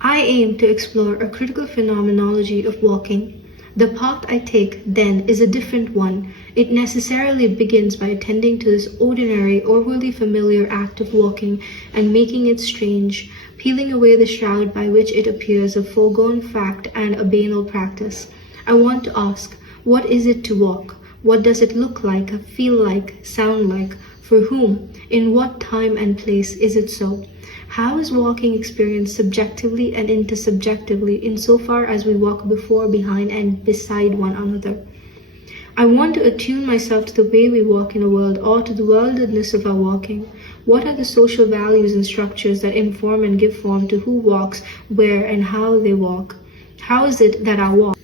I aim to explore a critical phenomenology of walking. The path I take, then, is a different one. It necessarily begins by attending to this ordinary, overly familiar act of walking and making it strange, peeling away the shroud by which it appears a foregone fact and a banal practice. I want to ask, what is it to walk? What does it look like, feel like, sound like? For whom? In what time and place is it so? How is walking experienced subjectively and intersubjectively insofar as we walk before, behind, and beside one another? I want to attune myself to the way we walk in a world, or to the worldliness of our walking. What are the social values and structures that inform and give form to who walks, where, and how they walk? How is it that our walk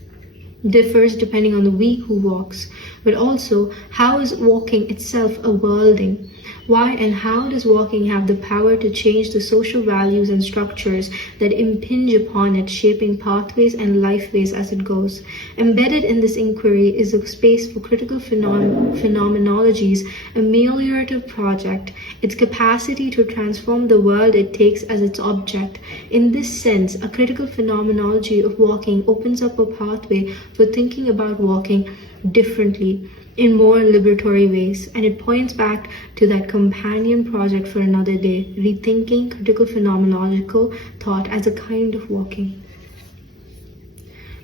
differs depending on the we who walks? But also, how is walking itself a worlding? Why and how does walking have the power to change the social values and structures that impinge upon it, shaping pathways and lifeways as it goes? Embedded in this inquiry is a space for critical phenomenology's ameliorative project, its capacity to transform the world it takes as its object. In this sense, a critical phenomenology of walking opens up a pathway for thinking about walking differently, in more liberatory ways, and it points back to that companion project for another day, rethinking critical phenomenological thought as a kind of walking.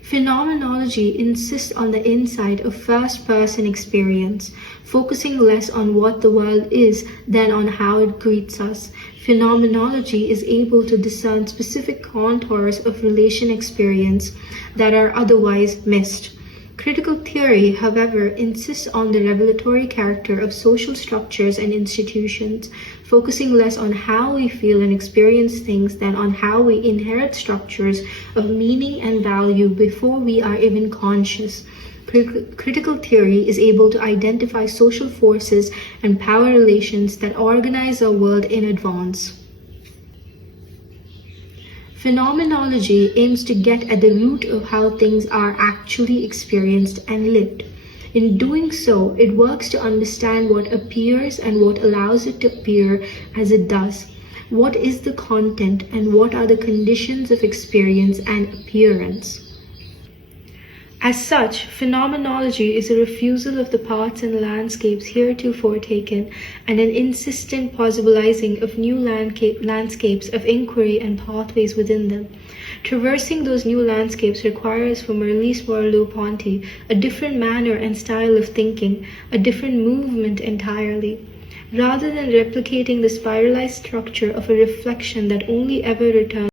Phenomenology insists on the insight of first-person experience, focusing less on what the world is than on how it greets us. Phenomenology is able to discern specific contours of relation experience that are otherwise missed. Critical theory, however, insists on the revelatory character of social structures and institutions, focusing less on how we feel and experience things than on how we inherit structures of meaning and value before we are even conscious. Critical theory is able to identify social forces and power relations that organize our world in advance. Phenomenology aims to get at the root of how things are actually experienced and lived. In doing so, it works to understand what appears and what allows it to appear as it does. What is the content and what are the conditions of experience and appearance? As such, phenomenology is a refusal of the paths and landscapes heretofore taken, and an insistent possibilizing of new landscapes of inquiry and pathways within them. Traversing those new landscapes requires for Merlis Merleau-Ponty a different manner and style of thinking, a different movement entirely. Rather than replicating the spiralized structure of a reflection that only ever returns